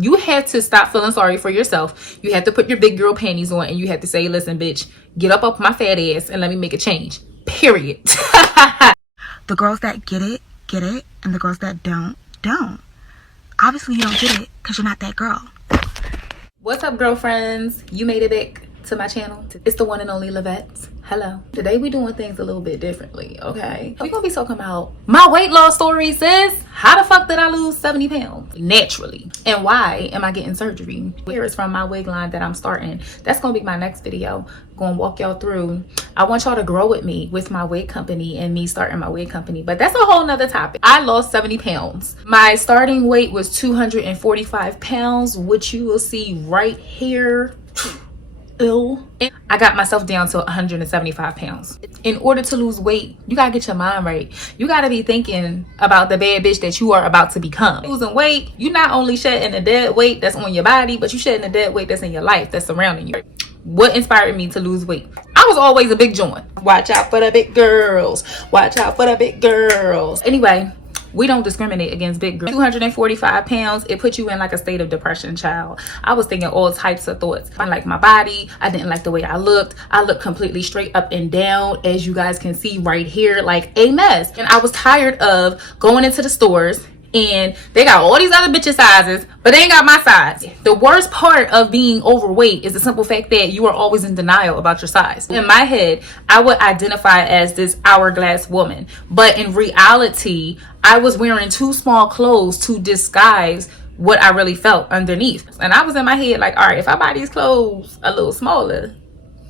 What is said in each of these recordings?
to stop feeling sorry for yourself. You have to put your big girl panties on and you have to say, listen, bitch, get up off my fat ass and let me make a change. Period. The girls that get it, and the girls that don't. Obviously, you don't get it because you're not that girl. What's up, girlfriends? You made it back to my channel. It's the one and only Lavette. Hello. Today we doing things a little bit differently, okay? We're gonna be talking about my weight loss story, sis. How the fuck did I lose 70 pounds naturally? And why am I getting surgery? Here is from my wig line that I'm starting. That's gonna be my next video. Gonna walk y'all through. I want y'all to grow with me with my wig company and me starting my wig company, but that's a whole nother topic. I lost 70 pounds. My starting weight was 245 pounds, which you will see right here. And I got myself down to 175 pounds. In order to lose weight, you gotta get your mind right. You gotta be thinking about the bad bitch that you are about to become. Losing weight, you not only shedding the dead weight that's on your body, but you shedding the dead weight that's in your life, that's surrounding you. What inspired me to lose weight? I was always a big joint. Watch out for the big girls. Watch out for the big girls. Anyway, we don't discriminate against big girls. 245 pounds, it put you in like a state of depression, child. I was thinking all types of thoughts. I didn't like my body. I didn't like the way I looked. I looked completely straight up and down, as you guys can see right here, like a mess. And I was tired of going into the stores and they got all these other bitches sizes, but they ain't got my size. The worst part of being overweight is the simple fact that you are always in denial about your size. In my head, I would identify as this hourglass woman, but in reality, I was wearing too small clothes to disguise what I really felt underneath. And I was in my head like, all right, if I buy these clothes a little smaller,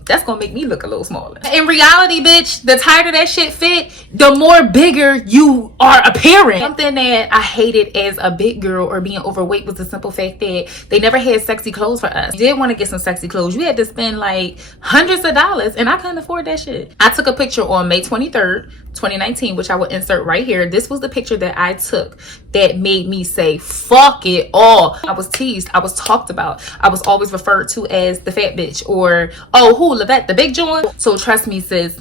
that's gonna make me look a little smaller. In reality, bitch, the tighter that shit fit, the more bigger you are appearing. Something that I hated as a big girl or being overweight was the simple fact that they never had sexy clothes for us. You did want to get some sexy clothes, you had to spend like hundreds of dollars, and I couldn't afford that shit. I took a picture on May 23rd, 2019, which I will insert right here. This was the picture that I took that made me say, fuck it all. I was teased, I was talked about, I was always referred to as the fat bitch, or, oh, who, Lavette, the big joint? So trust me, sis,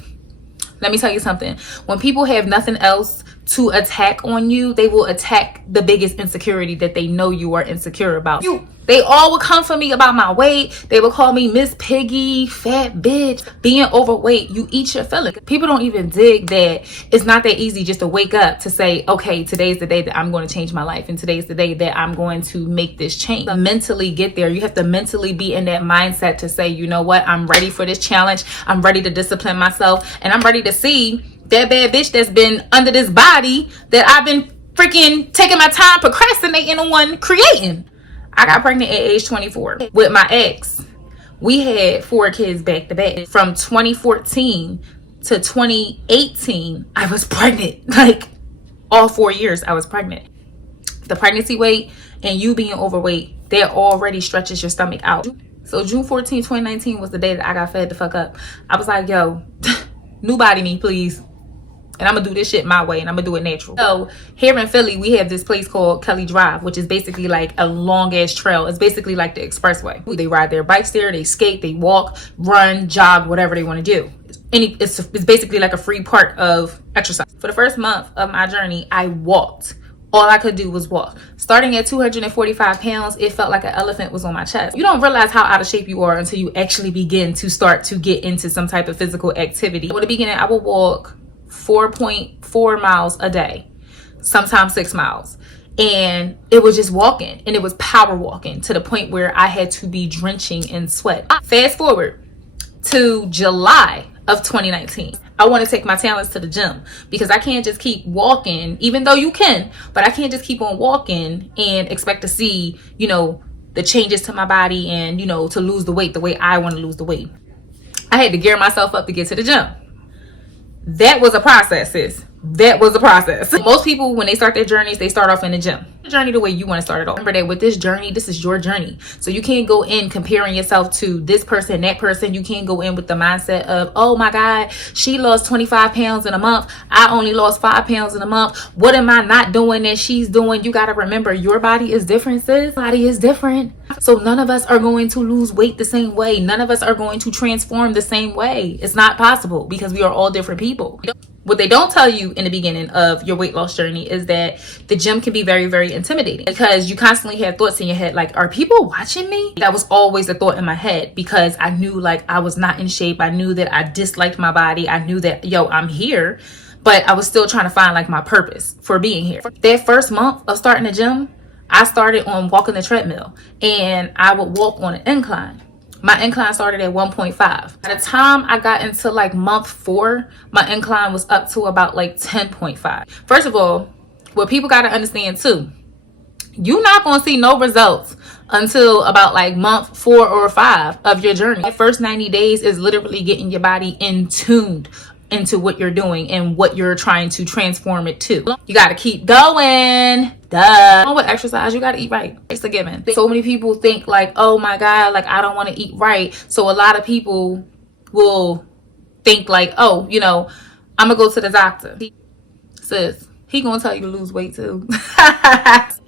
let me tell you something. When people have nothing else to attack on you, they will attack the biggest insecurity that they know you are insecure about. They all would come for me about my weight. They would call me Miss Piggy, fat bitch. Being overweight, you eat your feelings. People don't even dig that it's not that easy just to wake up to say, okay, today's the day that I'm going to change my life, and today's the day that I'm going to make this change. To mentally get there, you have to mentally be in that mindset to say, you know what, I'm ready for this challenge. I'm ready to discipline myself, and I'm ready to see that bad bitch that's been under this body that I've been freaking taking my time procrastinating on creating. I got pregnant at age 24 with my ex. We had 4 kids back to back. From 2014 to 2018, I was pregnant. Like all 4 years I was pregnant. The pregnancy weight and you being overweight, that already stretches your stomach out. So June 14, 2019 was the day that I got fed the fuck up. I was like, yo, new body me, please. And I'm gonna do this shit my way, and I'm gonna do it natural. So here in Philly, we have this place called Kelly Drive, which is basically like a long ass trail. It's basically like the expressway. They ride their bikes there, they skate, they walk, run, jog, whatever they want to do. It's basically like a free part of exercise. For the first month of my journey, I walked. All I could do was walk. Starting at 245 pounds, it felt like an elephant was on my chest. You don't realize how out of shape you are until you actually begin to start to get into some type of physical activity. In the beginning, I would walk 4.4 miles a day, sometimes 6 miles, and it was just walking, and it was power walking to the point where I had to be drenching in sweat. Fast forward to July of 2019. I want to take my talents to the gym because I can't just keep walking, even though you can, but I can't just keep on walking and expect to see, you know, the changes to my body and, you know, to lose the weight the way I want to lose the weight. I had to gear myself up to get to the gym. That was a process, sis. That was a process. Most people, when they start their journeys, they start off in the gym. The journey the way you want to start it off. Remember that with this journey, this is your journey. So you can't go in comparing yourself to this person, that person. You can't go in with the mindset of, oh my God, she lost 25 pounds in a month. I only lost 5 pounds in a month. What am I not doing that she's doing? You got to remember, your body is different, sis. Your body is different. So none of us are going to lose weight the same way. None of us are going to transform the same way. It's not possible because we are all different people. What they don't tell you in the beginning of your weight loss journey is that the gym can be very, very intimidating because you constantly have thoughts in your head like, are people watching me? That was always a thought in my head because I knew like I was not in shape. I knew that I disliked my body. I knew that, yo, I'm here, but I was still trying to find like my purpose for being here. That first month of starting the gym, I started on walking the treadmill and I would walk on an incline. My incline started at 1.5. By the time I got into like month 4, my incline was up to about like 10.5. First of all, what people got to understand too, you're not going to see no results until about like month 4 or 5 of your journey. The first 90 days is literally getting your body in tuned into what you're doing and what you're trying to transform it to. You got to keep going. Duh. With exercise, you got to eat right. It's a given. So many people think like, oh my God, like I don't want to eat right. So a lot of people will think like, oh, you know, I'm gonna go to the doctor. Sis, he gonna tell you to lose weight too.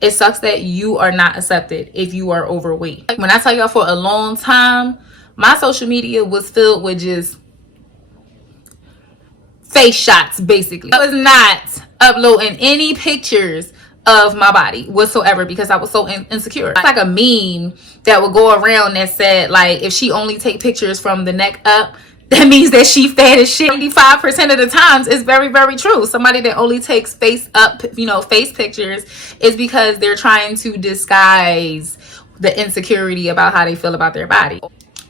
It sucks that you are not accepted if you are overweight. When I tell y'all, for a long time, my social media was filled with just face shots, basically. I was not uploading any pictures of my body whatsoever because I was so insecure. It's like a meme that would go around that said like, if she only take pictures from the neck up, that means that she fat as shit. 95% of the times is very, very true. Somebody that only takes face up, you know, face pictures is because they're trying to disguise the insecurity about how they feel about their body.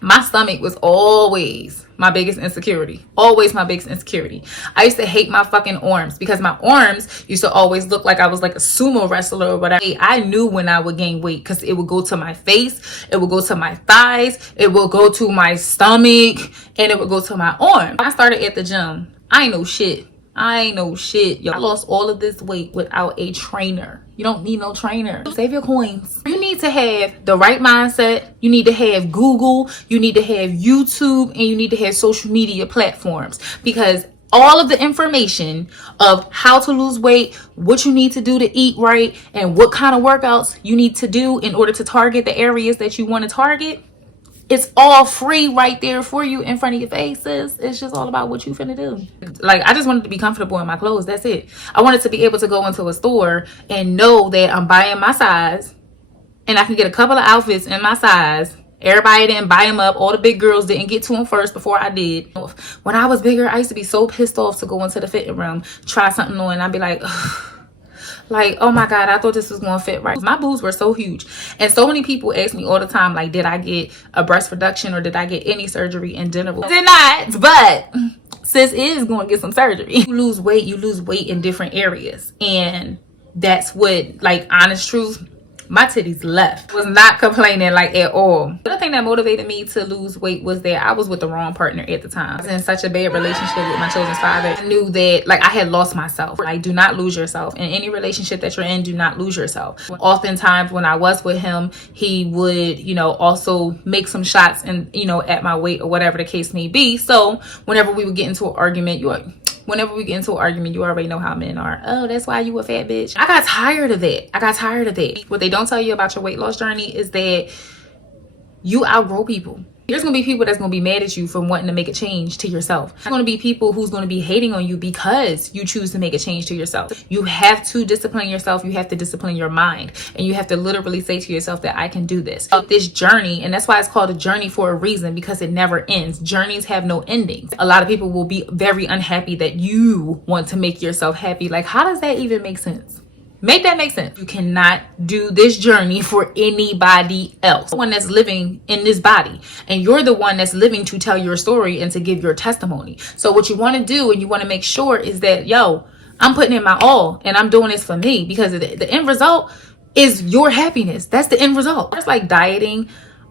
My stomach was always my biggest insecurity. Always my biggest insecurity. I used to hate my fucking arms because my arms used to always look like I was like a sumo wrestler or whatever. I knew when I would gain weight because it would go to my face, it would go to my thighs, it would go to my stomach, and it would go to my arm. I started at the gym. I ain't know shit. Yo, I lost all of this weight without a trainer. You don't need no trainer. Save your coins. You need to have the right mindset. You need to have Google. You need to have YouTube, and you need to have social media platforms, because all of the information of how to lose weight, what you need to do to eat right, and what kind of workouts you need to do in order to target the areas that you want to target, it's all free right there for you in front of your faces. It's just all about what you finna do. Like, I just wanted to be comfortable in my clothes. That's it. I wanted to be able to go into a store and know that I'm buying my size and I can get a couple of outfits in my size. Everybody didn't buy them up. All the big girls didn't get to them first before I did. When I was bigger, I used to be so pissed off to go into the fitting room, try something on, and I'd be like, ugh. Like, oh my God, I thought this was going to fit right. My boobs were so huge. And so many people ask me all the time, like, did I get a breast reduction or did I get any surgery in general? I did not, but sis is going to get some surgery. You lose weight in different areas. And that's what, like, honest truth, my titties left. Was not complaining like at all. The other thing that motivated me to lose weight was that I was with the wrong partner at the time. I was in such a bad relationship with my children's father. I knew that like I had lost myself. Like, do not lose yourself. In any relationship that you're in, do not lose yourself. Oftentimes when I was with him, he would, you know, also make some shots and, you know, at my weight or whatever the case may be. So whenever we would get into an argument, whenever we get into an argument, you already know how men are. Oh, that's why you a fat bitch. I got tired of that. What they don't tell you about your weight loss journey is that you outgrow people. There's going to be people that's going to be mad at you for wanting to make a change to yourself. There's going to be people who's going to be hating on you because you choose to make a change to yourself. You have to discipline yourself. You have to discipline your mind. And you have to literally say to yourself that I can do this. This journey, and that's why it's called a journey for a reason, because it never ends. Journeys have no endings. A lot of people will be very unhappy that you want to make yourself happy. Like, how does that even make sense? Make that make sense. You cannot do this journey for anybody else. The one that's living in this body, and you're the one that's living to tell your story and to give your testimony. So what you want to do and you want to make sure is that, yo, I'm putting in my all and I'm doing this for me, because the end result is your happiness. That's the end result. It's like dieting.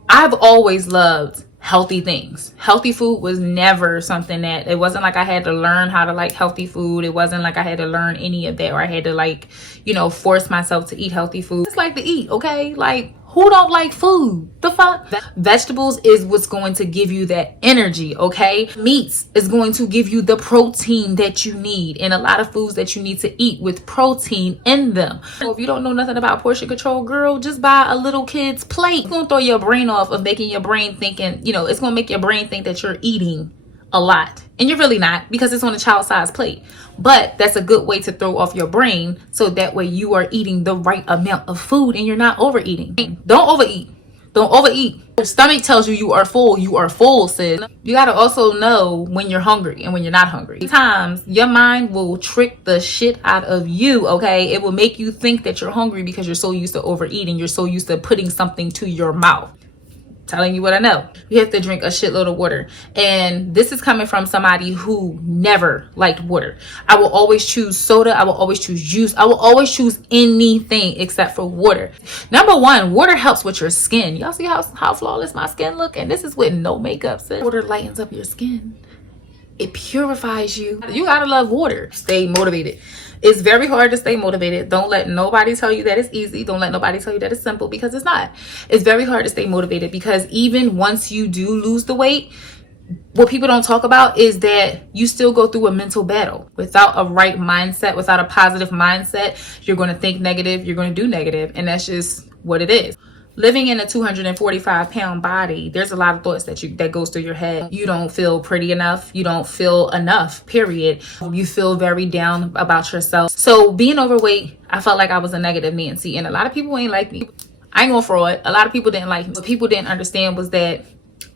I've always loved healthy things. Healthy food was never something that, it wasn't like I had to learn how to like healthy food. It wasn't like I had to learn any of that, or I had to like, you know, force myself to eat healthy food. It's like to eat, okay? Like, who don't like food? The fuck? Vegetables is what's going to give you that energy, okay? Meats is going to give you the protein that you need, and a lot of foods that you need to eat with protein in them. So if you don't know nothing about portion control, girl, just buy a little kid's plate. It's gonna throw your brain off of making your brain thinking, you know, it's gonna make your brain think that you're eating a lot. And you're really not, because it's on a child-sized plate. But that's a good way to throw off your brain, so that way you are eating the right amount of food and you're not overeating. Don't overeat. Don't overeat. Your stomach tells you you are full, sis. You gotta also know when you're hungry and when you're not hungry. Sometimes your mind will trick the shit out of you, okay? It will make you think that you're hungry because you're so used to overeating. You're so used to putting something to your mouth. Telling you what I know. You have to drink a shitload of water. And this is coming from somebody who never liked water. I will always choose soda. I will always choose juice. I will always choose anything except for water. Number one, water helps with your skin. Y'all see how flawless my skin look? And this is with no makeup, sis. Water lightens up your skin. It purifies you. You gotta love water. Stay motivated. It's very hard to stay motivated. Don't let nobody tell you that it's easy. Don't let nobody tell you that it's simple, because it's not. It's very hard to stay motivated, because even once you do lose the weight, what people don't talk about is that you still go through a mental battle. Without a right mindset, without a positive mindset, you're going to think negative, you're going to do negative, and that's just what it is. Living in a 245-pound body, there's a lot of thoughts that goes through your head. You don't feel pretty enough. You don't feel enough, period. You feel very down about yourself. So being overweight, I felt like I was a negative Nancy, and a lot of people ain't like me. I ain't gonna fraud. A lot of people didn't like me. What people didn't understand was that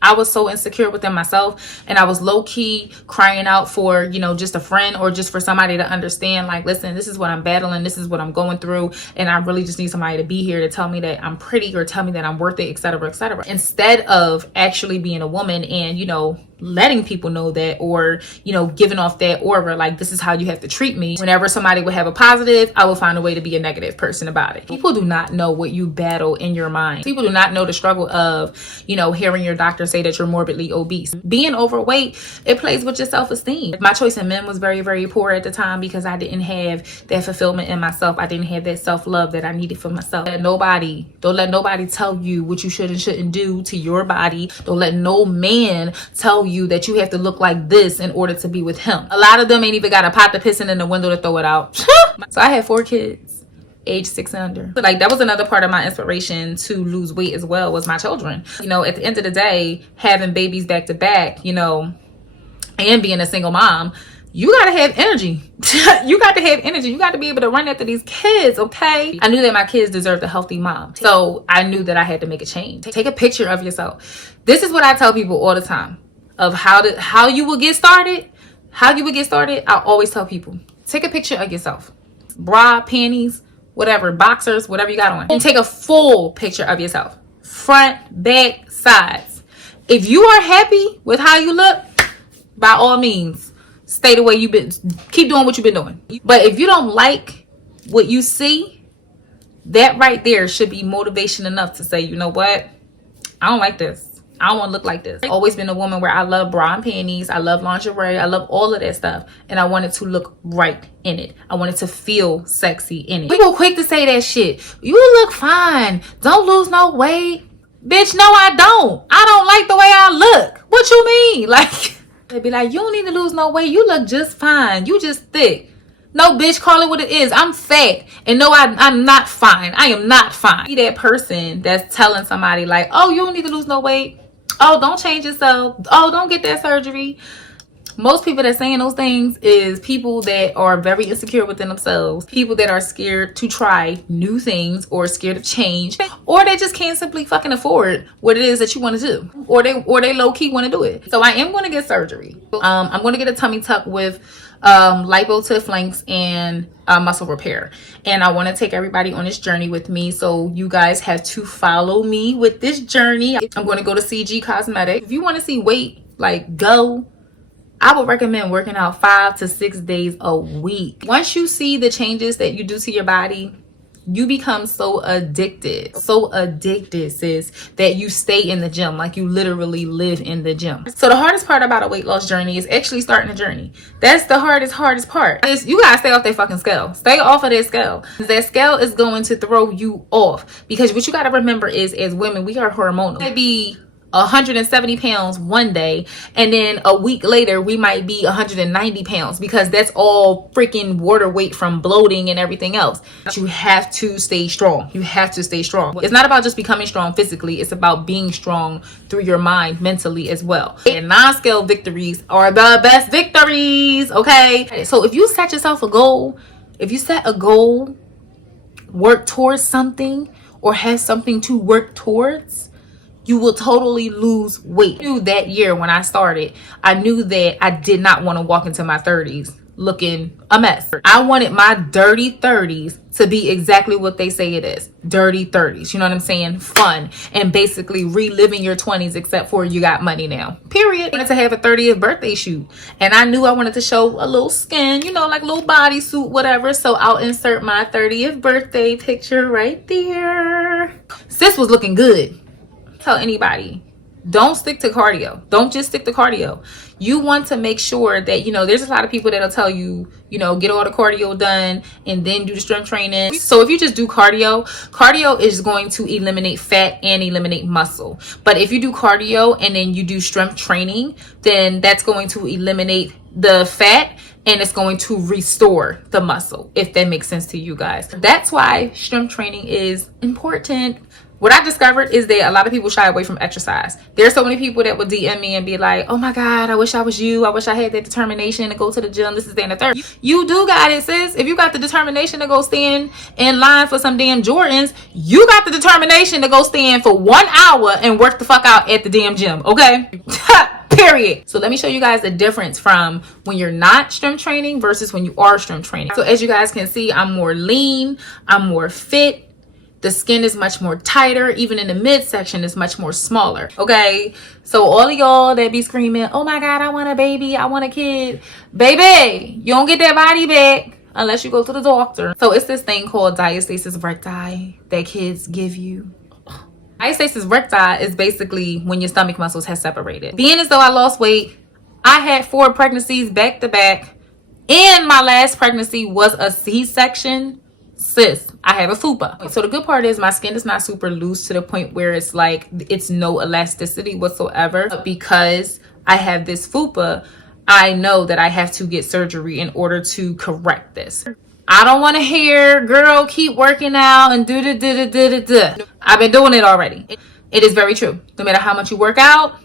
I was so insecure within myself, and I was low-key crying out for, you know, just a friend or just for somebody to understand, like, listen, this is what I'm battling, this is what I'm going through, and I really just need somebody to be here to tell me that I'm pretty or tell me that I'm worth it, etc., etc. Instead of actually being a woman and, you know, letting people know that, or, you know, giving off that aura, like, this is how you have to treat me. Whenever somebody would have a positive, I will find a way to be a negative person about it. People do not know what you battle in your mind. People do not know the struggle of, you know, hearing your doctor say that you're morbidly obese. Being overweight, it plays with your self-esteem. My choice in men was very, very poor at the time, because I didn't have that fulfillment in myself. I didn't have that self-love that I needed for myself. Don't let nobody tell you what you should and shouldn't do to your body. Don't let no man tell you that you have to look like this in order to be with him. A lot of them ain't even got a pot to piss in the window to throw it out. So I had 4 kids, age 6 and under. Like, that was another part of my inspiration to lose weight as well, was my children. You know, at the end of the day, having babies back to back, you know, and being a single mom, you gotta have energy. You got to have energy. You got to be able to run after these kids, okay? I knew that my kids deserved a healthy mom. So I knew that I had to make a change. Take a picture of yourself. This is what I tell people all the time, of how you will get started. How you would get started, I always tell people, take a picture of yourself. Bra, panties, whatever, boxers, whatever you got on. And take a full picture of yourself. Front, back, sides. If you are happy with how you look, by all means, stay the way you've been. Keep doing what you've been doing. But if you don't like what you see, that right there should be motivation enough to say, you know what? I don't like this. I don't want to look like this. I've always been a woman where I love bra and panties. I love lingerie. I love all of that stuff. And I wanted to look right in it. I wanted to feel sexy in it. People quick to say that shit. You look fine. Don't lose no weight. Bitch, no, I don't. I don't like the way I look. What you mean? Like, they'd be like, you don't need to lose no weight. You look just fine. You just thick. No, bitch, call it what it is. I'm fat. And no, I'm not fine. I am not fine. Be that person that's telling somebody like, oh, you don't need to lose no weight. Oh, don't change yourself. Oh, don't get that surgery. Most people that saying those things is people that are very insecure within themselves. People that are scared to try new things, or scared of change, or they just can't simply fucking afford what it is that you want to do, or they low-key want to do it. So I am going to get surgery. I'm going to get a tummy tuck with lipo to flanks and muscle repair, and I want to take everybody on this journey with me. So you guys have to follow me with this journey. I'm going to go to CG Cosmetics. If you want to see weight like go, I would recommend working out 5 to 6 days a week. Once you see the changes that you do to your body, you become so addicted, sis, that you stay in the gym. Like, you literally live in the gym. So the hardest part about a weight loss journey is actually starting a journey. That's the hardest part. You gotta stay off that fucking scale. Stay off of that scale. That scale is going to throw you off, because what you gotta remember is, as women, we are hormonal. It might be 170 pounds one day, and then a week later we might be 190 pounds, because that's all freaking water weight from bloating and everything else. You have to stay strong. You have to stay strong. It's not about just becoming strong physically, it's about being strong through your mind mentally as well. And non-scale victories are the best victories, okay? So if you set yourself a goal, if you set a goal, work towards something, or have something to work towards, you will totally lose weight. I knew that year when I started, I knew that I did not want to walk into my 30s looking a mess. I wanted my dirty 30s to be exactly what they say it is. Dirty 30s. You know what I'm saying? Fun. And basically reliving your 20s, except for you got money now. Period. I wanted to have a 30th birthday shoot. And I knew I wanted to show a little skin, you know, like a little bodysuit, whatever. So I'll insert my 30th birthday picture right there. Sis was looking good. Tell anybody, don't stick to cardio. Don't just stick to cardio. You want to make sure that, you know, there's a lot of people that'll tell you, you know, get all the cardio done and then do the strength training. So if you just do cardio, cardio is going to eliminate fat and eliminate muscle. But if you do cardio and then you do strength training, then that's going to eliminate the fat and it's going to restore the muscle, if that makes sense to you guys. That's why strength training is important. What I discovered is that a lot of people shy away from exercise. There's so many people that will DM me and be like, oh my God, I wish I was you. I wish I had that determination to go to the gym. This is, that, and the third. You do got it, sis. If you got the determination to go stand in line for some damn Jordans, you got the determination to go stand for 1 hour and work the fuck out at the damn gym, okay? Period. So let me show you guys the difference from when you're not strength training versus when you are strength training. So as you guys can see, I'm more lean, I'm more fit. The skin is much more tighter. Even in the midsection is much more smaller. Okay. So all of y'all that be screaming, oh my God, I want a baby, I want a kid. Baby, you don't get that body back unless you go to the doctor. So it's this thing called diastasis recti that kids give you. Diastasis recti is basically when your stomach muscles have separated. Being as though I lost weight, I had 4 pregnancies back to back, and my last pregnancy was a C-section. Sis, I have a fupa. So the good part is my skin is not super loose to the point where it's like it's no elasticity whatsoever. But because I have this fupa, I know that I have to get surgery in order to correct this. I don't want to hear, girl, keep working out and do the. I've been doing it already. It is very true. No matter how much you work out,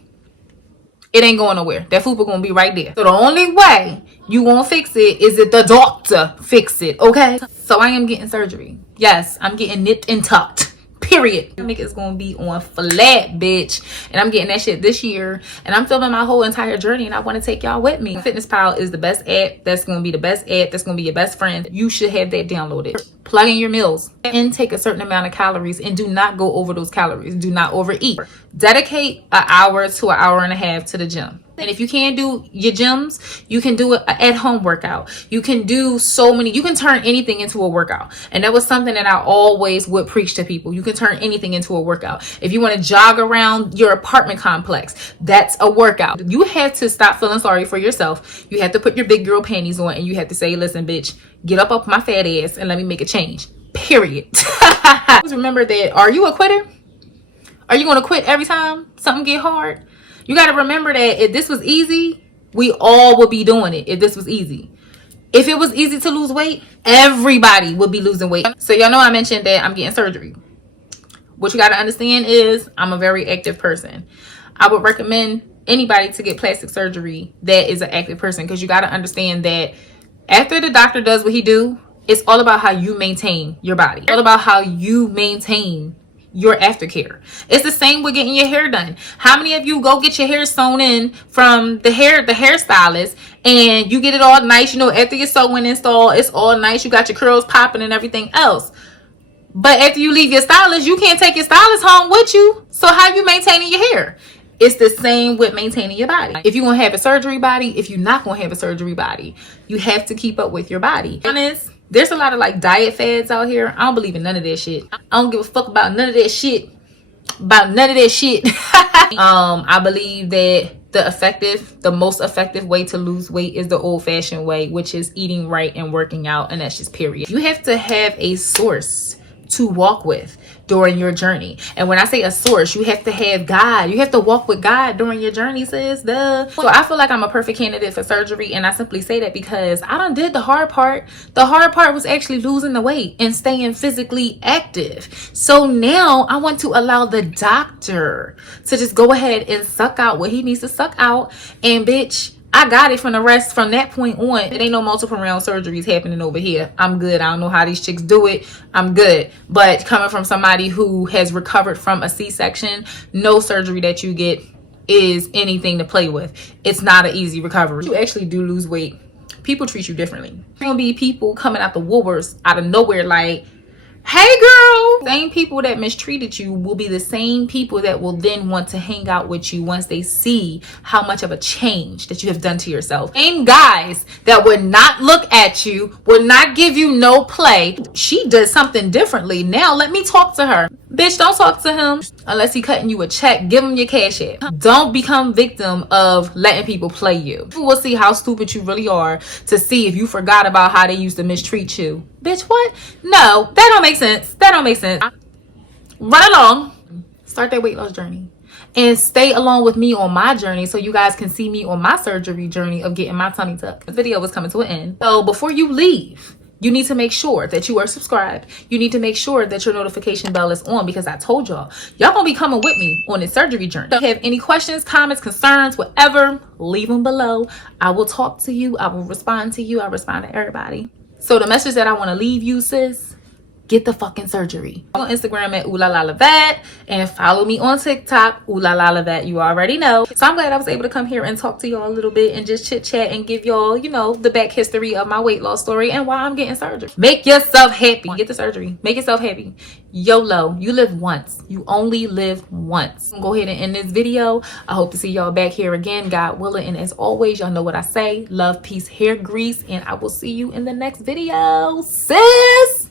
it ain't going nowhere. That fupa gonna be right there. So the only way you won't fix it is if the doctor fix it, okay? So I am getting surgery. Yes, I'm getting nipped and tucked. Period. Nigga's gonna be on flat, bitch. And I'm getting that shit this year. And I'm filming my whole entire journey, and I want to take y'all with me. FitnessPal is the best app. That's gonna be the best app. That's gonna be your best friend. You should have that downloaded. Plug in your meals. Intake a certain amount of calories and do not go over those calories. Do not overeat. Dedicate an hour to an hour and a half to the gym. And if you can't do your gyms, you can do an at-home workout. You can do so many. You can turn anything into a workout. And that was something that I always would preach to people. You can turn anything into a workout. If you want to jog around your apartment complex, that's a workout. You have to stop feeling sorry for yourself. You have to put your big girl panties on and you have to say, listen, bitch, get up off my fat ass and let me make a change. Period. Remember that. Are you a quitter? Are you going to quit every time something get hard? You got to remember that if this was easy, we all would be doing it. If this was easy. If it was easy to lose weight, everybody would be losing weight. So y'all know I mentioned that I'm getting surgery. What you got to understand is I'm a very active person. I would recommend anybody to get plastic surgery that is an active person, because you got to understand that after the doctor does what he do, it's all about how you maintain your body. It's all about how you maintain your aftercare. It's the same with getting your hair done. How many of you go get your hair sewn in from the hairstylist and you get it all nice, you know, after your sewing install, it's all nice, you got your curls popping and everything else. But after you leave your stylist, you can't take your stylist home with you. So how you maintaining your hair? It's the same with maintaining your body. If you're going to have a surgery body, if you're not going to have a surgery body, you have to keep up with your body. Honest, there's a lot of like diet fads out here. I don't believe in none of that shit. I don't give a fuck about none of that shit. I believe that the most effective way to lose weight is the old-fashioned way, which is eating right and working out, and that's just period. You have to have a source to walk with during your journey. And when I say a source, you have to have God. You have to walk with God during your journey, sis. Duh. So I feel like I'm a perfect candidate for surgery, and I simply say that because I done did the hard part. The hard part was actually losing the weight and staying physically active. So now I want to allow the doctor to just go ahead and suck out what he needs to suck out, and bitch, I got it from the rest. From that point on, it ain't no multiple round surgeries happening over here. I'm good. I don't know how these chicks do it. I'm good. But coming from somebody who has recovered from a C-section, no surgery that you get is anything to play with. It's not an easy recovery. You actually do lose weight, people treat you differently. There's gonna be people coming out the woodworks out of nowhere like, hey girl. Same people that mistreated you will be the same people that will then want to hang out with you once they see how much of a change that you have done to yourself. Same guys that would not look at you, would not give you no play. She does something differently. Now let me talk to her. Bitch, don't talk to him unless he cutting you a check. Give him your cash app. Don't become victim of letting people play you. You will see how stupid you really are to see if you forgot about how they used to mistreat you. Bitch, what? No, that don't make sense. That don't make sense. Run along. Start that weight loss journey. And stay along with me on my journey so you guys can see me on my surgery journey of getting my tummy tucked. The video is coming to an end. So before you leave, you need to make sure that you are subscribed. You need to make sure that your notification bell is on, because I told y'all gonna be coming with me on this surgery journey. If you have any questions, comments, concerns, whatever, leave them below. I will talk to you. I will respond to you. I respond to everybody. So the message that I want to leave you, sis, get the fucking surgery. On Instagram at LALA, and follow me on TikTok, LALA. You already know. So I'm glad I was able to come here and talk to y'all a little bit and just chit chat and give y'all, you know, the back history of my weight loss story and why I'm getting surgery. Make yourself happy. Get the surgery. Make yourself happy. YOLO. You live once. You only live once. Go ahead and end this video. I hope to see y'all back here again, God willing. And as always, y'all know what I say. Love, peace, hair grease, and I will see you in the next video, sis.